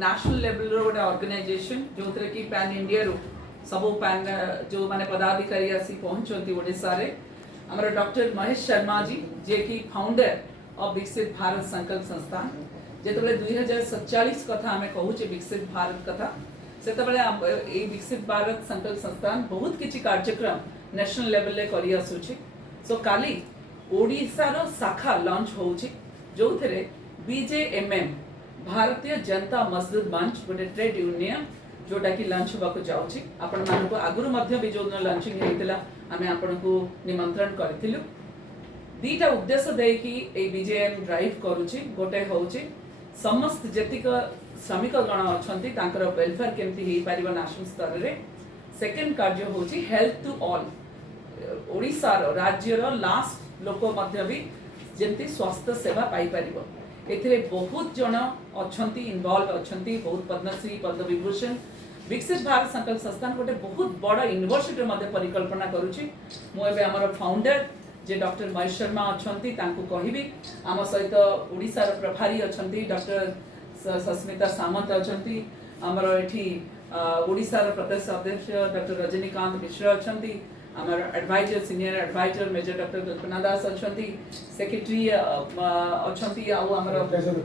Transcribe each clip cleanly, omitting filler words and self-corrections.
National level गोटे organisation जो थे कि पैन इंडिया रू सब पैन जो माने पदाधिकारी आसी पहुंचती ओडिशा रे हमर डॉक्टर महेश शर्मा जी जे कि फाउंडर ऑफ विकसित भारत संकल्प संस्थान जेतबे 2047 कथा हमें कहूचे विकसित भारत कथा सेतबे ए विकसित भारत संकल्प संस्थान बहुत किछि कार्यक्रम नेशनल लेवल ले करी आसुछि। सो काली ओडिशा रो शाखा लॉन्च होउछि जो थरे बीजेएमएम भारतीय जनता मजदूर मंच गोटे ट्रेड यूनियन जोटा कि लॉन्च होबाको जाउछि। आपण मानको आगुरु मध्य भी जो लॉन्चिंग हेतिला आमे आपण को निमंत्रण करथिलु। दीटा उद्देश्य दे कि ए बीजेएम ड्राइव करूछि गोटे होउछि समस्त जतिक श्रमिक गण अछंती तांकर वेलफेयर केमती हे पारिबो नेशनल स्तर रे। सेकंड कार्य होउछि हेल्थ टू ऑल ओडिसा रो राज्य रो लास्ट लोक मध्य भी जेंती स्वास्थ्य सेवा पाई परिबो। एथिरे बहुत जन अछंती इन्वॉल्व अछंती बहुत पद्मश्री पद्म विभूषण विकसित भारत संकल्प संस्थान गोटे बहुत बड़ा यूनिवर्सिटी मध्य परिकल्पना करूछि। मो एबे हमर फाउंडर जे डॉक्टर महेश शर्मा अछंती तांको कहिबी आम सहित ओडिसा रो प्रभारी अछंती डॉक्टर सस्मिता सामंत अछंती हमर एठी ओडिसा रो प्रदेश अध्यक्ष डॉक्टर रजनीकांत मिश्र अछंती आमर advisor senior advisor major doctor Kalpana Das अछंती सेक्रेटरी अछंती आउ हमर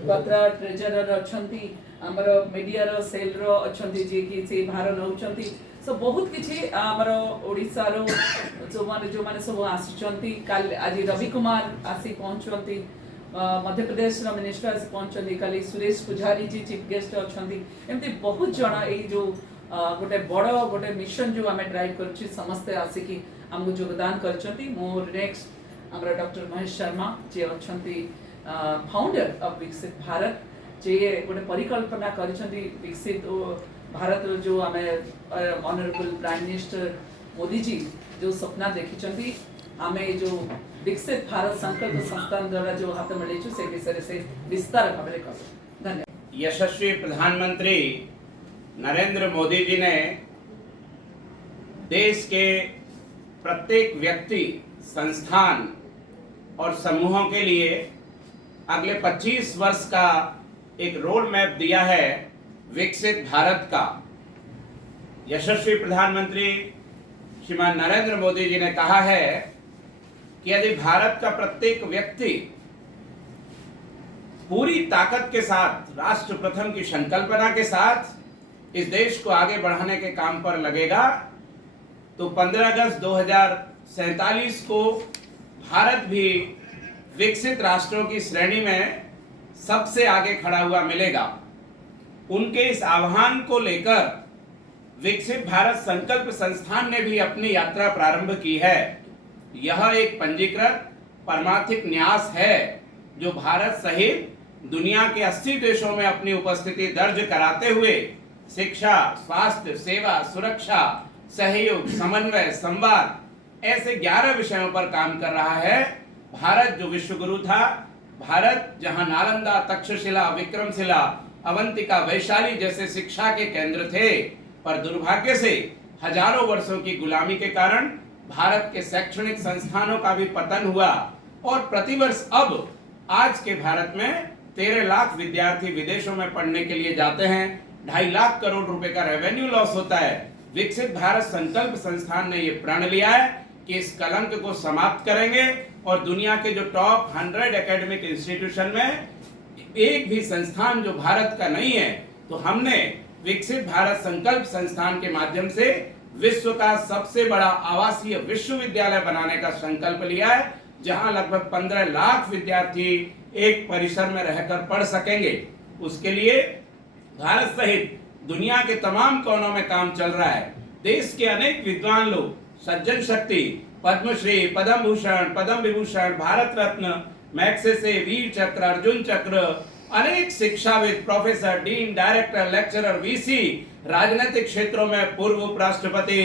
पत्र ट्रेजरर अछंती हमर मीडिया रो सेल रो अछंती जे कि से भार नउछंती। सो बहुत किछि हमर ओडिसा रो जो माने सब आछंती काल आज रवि कुमार आसी पहुंचंती मध्य प्रदेश रो मिनिस्टर आसी पहुंचंती काली सुरेश पुजारी जी चीफ गेस्ट अछंती एमती बहुत जण ए जो गोटे बड़ गोटे मिशन जो आम ड्राइव कर समस्ते आसिकी आमको योगदान करछंती। मोर नेक्स्ट हमर डॉक्टर महेश शर्मा जे अछंती फाउंडर ऑफ विकसित भारत जे गोटे परिकल्पना करछंती विकसित भारत रो जो आम honourable prime minister Modi ji जो सपना देखिछंती आमे जो विकसित भारत संकल्प संस्थान द्वारा जो हाथ मिलेछु से विषय से विस्तार भाव कर धन्यवाद। यशस्वी प्रधानमंत्री नरेंद्र मोदी जी ने देश के प्रत्येक व्यक्ति संस्थान और समूहों के लिए अगले 25 वर्ष का एक रोड मैप दिया है विकसित भारत का। यशस्वी प्रधानमंत्री श्रीमान नरेंद्र मोदी जी ने कहा है कि यदि भारत का प्रत्येक व्यक्ति पूरी ताकत के साथ राष्ट्र प्रथम की संकल्पना के साथ इस देश को आगे बढ़ाने के काम पर लगेगा तो 15 अगस्त 2047 को भारत भी विकसित राष्ट्रों की श्रेणी में सबसे आगे खड़ा हुआ मिलेगा। उनके इस आह्वान को लेकर विकसित भारत संकल्प संस्थान ने भी अपनी यात्रा प्रारंभ की है। यह एक पंजीकृत परमार्थिक न्यास है जो भारत सहित दुनिया के 80 देशों में अपनी उपस्थिति दर्ज कराते हुए शिक्षा, स्वास्थ्य, सेवा, सुरक्षा, सहयोग, समन्वय, संवाद ऐसे 11 विषयों पर काम कर रहा है। भारत जो विश्वगुरु था, भारत जहां नालंदा, तक्षशिला, विक्रमशिला, अवंतिका, वैशाली जैसे शिक्षा के केंद्र थे, पर दुर्भाग्य से हजारों वर्षों की गुलामी के कारण भारत के शैक्षणिक संस्थानों का भी पतन हुआ और प्रतिवर्ष अब आज के भारत में 13 लाख विद्यार्थी विदेशों में पढ़ने के लिए जाते हैं। 2.5 लाख करोड़ रुपए का रेवेन्यू लॉस होता है। विकसित भारत संकल्प संस्थान ने यह प्रण लिया है कि इस कलंक को समाप्त करेंगे और दुनिया के जो टॉप 100 एकेडमिक इंस्टीट्यूशन में एक भी संस्थान जो भारत का नहीं है, तो हमने विकसित भारत संकल्प संस्थान के माध्यम से विश्व का सबसे बड़ा आवासीय विश्वविद्यालय बनाने का संकल्प लिया है, जहां लगभग 15 लाख विद्यार्थी एक परिसर में रहकर पढ़ सकेंगे। उसके लिए भारत सहित दुनिया के तमाम कोनों में काम चल रहा है। देश के अनेक विद्वान लोग, सज्जन शक्ति, पद्मश्री, पद्म भूषण, पद्म विभूषण, भारत रत्न, मैग्सेसे, वीर चक्र, अर्जुन चक्र, अनेक शिक्षाविद, professor, dean, director, lecturer, VC, राजनीतिक क्षेत्रों में पूर्व उपराष्ट्रपति,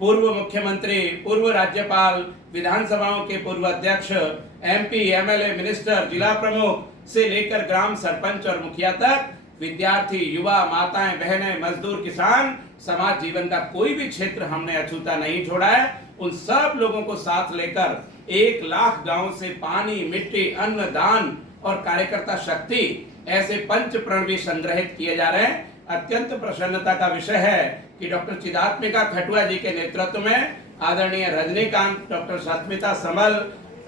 पूर्व मुख्यमंत्री, पूर्व राज्यपाल, विधानसभाओं के पूर्व अध्यक्ष, एमपी, एमएलए, मिनिस्टर, जिला प्रमुख से लेकर ग्राम सरपंच और मुखिया तक विद्यार्थी, युवा, माताएं, बहनें, मजदूर, किसान, समाज जीवन का कोई भी क्षेत्र हमने अछूता नहीं छोड़ा है। उन सब लोगों को साथ लेकर 1 लाख गांवों से पानी, मिट्टी, अन्न, दान और कार्यकर्ता शक्ति ऐसे पंच प्रण भी संग्रहित किए जा रहे हैं, अत्यंत प्रसन्नता का विषय है कि डॉक्टर चिदात्मिका खटुआ जी के नेतृत्व में आदरणीय रजनीकांत, डॉक्टर सस्मिता समल,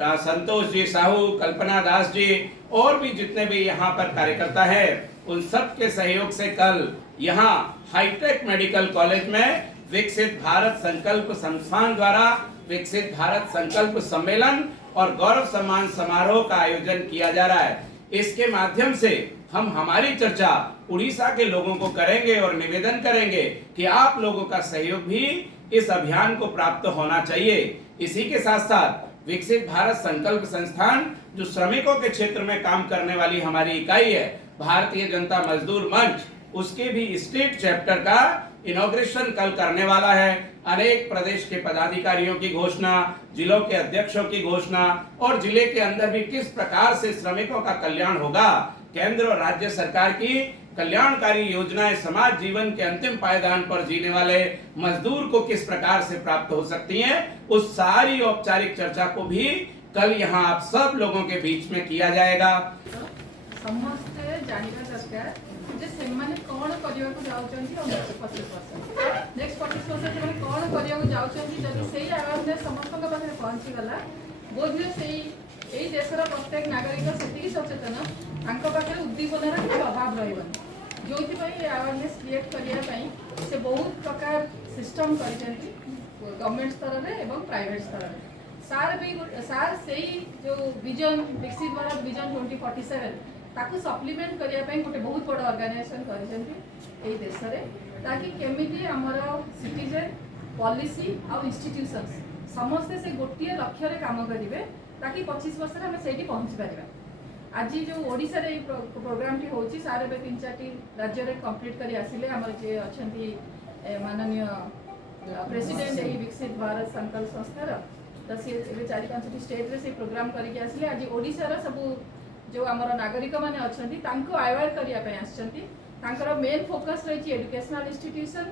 संतोष जी साहू, कल्पना दास जी और भी जितने भी यहाँ पर कार्यकर्ता है, उन सब के सहयोग से कल यहाँ हाईटेक मेडिकल कॉलेज में विकसित भारत संकल्प संस्थान द्वारा विकसित भारत संकल्प सम्मेलन और गौरव सम्मान समारोह का आयोजन किया जा रहा है। इसके माध्यम से हम हमारी चर्चा उड़ीसा के लोगों को करेंगे और निवेदन करेंगे कि आप लोगों का सहयोग भी इस अभियान को प्राप्त होना चाहिए। इसी के साथ साथ विकसित भारत संकल्प संस्थान जो श्रमिकों के क्षेत्र में काम करने वाली हमारी इकाई है, भारतीय जनता मजदूर मंच, उसके भी स्टेट चैप्टर का इनॉग्रेशन कल करने वाला है। अनेक प्रदेश के पदाधिकारियों की घोषणा, जिलों के अध्यक्षों की घोषणा और जिले के अंदर भी किस प्रकार से श्रमिकों का कल्याण होगा, केंद्र और राज्य सरकार की कल्याणकारी योजनाएं समाज जीवन के अंतिम पायदान पर जीने वाले मजदूर को किस प्रकार से प्राप्त हो सकती हैं, उस सारी औपचारिक चर्चा को भी कल यहाँ आप सब लोगों के बीच में किया जाएगा। समस्ते जानिबा दरकार जे सेमाने कोन करिया को जाउचंती और नेक्स्ट 25% सेमाने कोन करिया को जाउचंती जदि सेही अवेयरनेस समस्त के पाखे पहुंची गला बोधे सेही एई देशर प्रत्येक नागरिक सेतिकी सचेतन तांको पाखे उद्दीपनार किछि अभाव रहबनी जोथि पई अवेयरनेस क्रिएट करिया पई से बहुत प्रकार सिस्टम करिसेंती गवर्नमेंट स्तर रे एवं प्राइवेट स्तर रे सार सेही जो विजन विकसित भारत विजन 2047 ताकू सप्लीमेंट करिया पई गोटे बहुत बड़ ऑर्गेनाइजेशन करिसेंती एई देश रे ताकि केमिति हमर सिटीजन पॉलिसी और इंस्टीट्यूशंस समस्त से गोटे लक्ष्य रे काम करिवे ताकि 25 वर्ष रे हम सेठी पहुंची परिबा। आज जो ओडिसा रे प्रोग्राम टी होची सारे बे 3-4 राज्य रे कंप्लीट करी आसिले हमर जे अछंती माननीय प्रेसिडेंट एई विकसित भारत संकल्प संस्थार त से 4-5 स्टेट रे से प्रोग्राम करी आसिले। आज ओडिसा रा सब जो आमर नागरिक माने अछंती तांको अवेयर करिया पे आछंती तांकर मेन फोकस रही एजुकेशनल इंस्टीट्यूशन,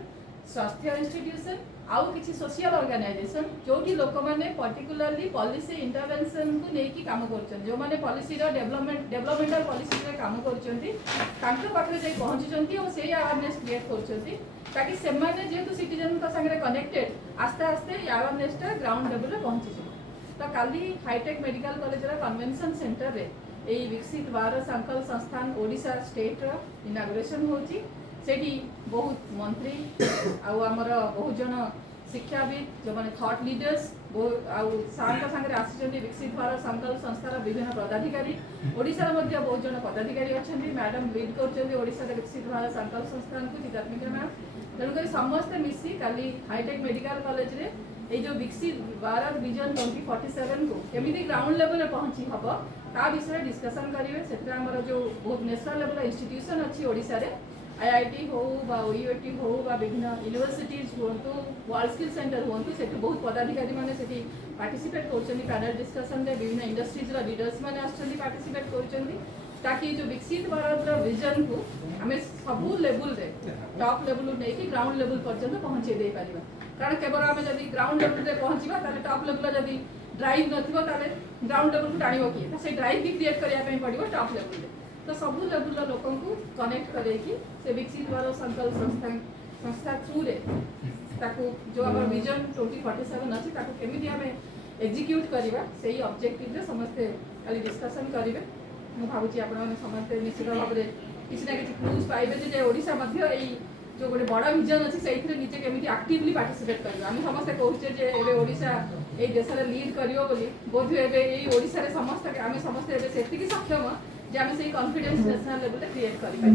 स्वास्थ्य इंस्टीट्यूशन आउ किछि सोशल ऑर्गेनाइजेशन जोटी लोक माने पर्टिकुलरली पॉलिसी इंटरवेंशन को लेकी काम करछन, जो माने पॉलिसी रो डेवलपमेंटल पॉलिसी रे काम करछंती तांको पाखरे जे पहुंचछंती और सेही अवेयरनेस क्रिएट करछंती ताकि से माने जेतु सिटीजन का संगे कनेक्टेड आस्ते आस्ते अवेयरनेस टा ग्राउंड लेवल रे पहुंची तो काली हाईटेक मेडिकल कॉलेज रा कन्वेंशन सेंटर रे एई विकसित भारत संकल्प संस्थान ओडिशा स्टेट रो इनागुरेशन होची। सेठी बहुत मंत्री आउ हमर बहुत जन शिक्षाविद जो माने थॉट लीडर्स आउ सार का संगे आसिचंती विकसित भारत संकल्प संस्थार विभिन्न पदाधिकारी ओडिशा मध्ये बहुत जन पदाधिकारी अछंती। मैडम लीड करछंती ओडिशा विकसित भारत संकल्प संस्थान को चिदात्मिका मैम तेणुकर समस्त मिसी काली हाईटेक मेडिकल कॉलेज रे ए जो विकसित भारत विजन 2047 को केमिति ग्राउंड लेवल रे पहुंची हबो ता विषय डिस्कशन करिवे। सेटा हमर जो बहुत नेशनल लेवल इंस्टीट्यूशन अछि ओडिशा रे आईआईटी हो बा ओयूएटी हो बा विभिन्न यूनिवर्सिटीज होंतु वर्ल्ड स्किल सेंटर होंतु सेठी बहुत पदाधिकारी माने सेठी पार्टिसिपेट करछन्ती पैनल डिस्कशन रे विभिन्न इंडस्ट्रीज रा लीडर्स माने आछन्ती पार्टिसिपेट करछन्ती ताकि जो विकसित भारत रा विजन को हमें सबु लेवल रे टॉप लेवल नै कि ग्राउंड लेवल पर्यंत पहुंचे दे पारिबा। कारण केवल आम जदि ग्राउंड लेवल रे पहुंचीबा ताले टॉप लेवल जदि ड्राइव नथिबो ताले ग्राउंड लेवल को टाणिबो कि त से ड्राइव भी क्रिएट करिया पई पड़िबो टॉप लेवल रे तो सबु लेवल लोक को कनेक्ट करे कि से विकसित भारत संकल्प संस्था थ्रू रे ताकू जो हमर विजन 2047 अछि ताकू केमिति हमें एग्जीक्यूट करिबा सेही ऑब्जेक्टिव रे समस्त खाली डिस्कशन करिवे। मु भाबुची आपण माने समस्त निश्चित भाव रे किछि ना किछि क्लूज पाइबे जे ओडिसा मध्ये एई जो गोटे बड़ा विजन अछि सेइथरे निजे केमिति एक्टिवली पार्टिसिपेट करबा। हम समस्त कहउचे जे एबे ओडिसा एई देश रे लीड करियो बोली बोधु एबे एई ओडिसा रे समस्त आमे समस्त एबे सेतिकी सक्षम जे आमे सेई कॉन्फिडेंस नेशनल लेवल रे क्रिएट करि पाइ।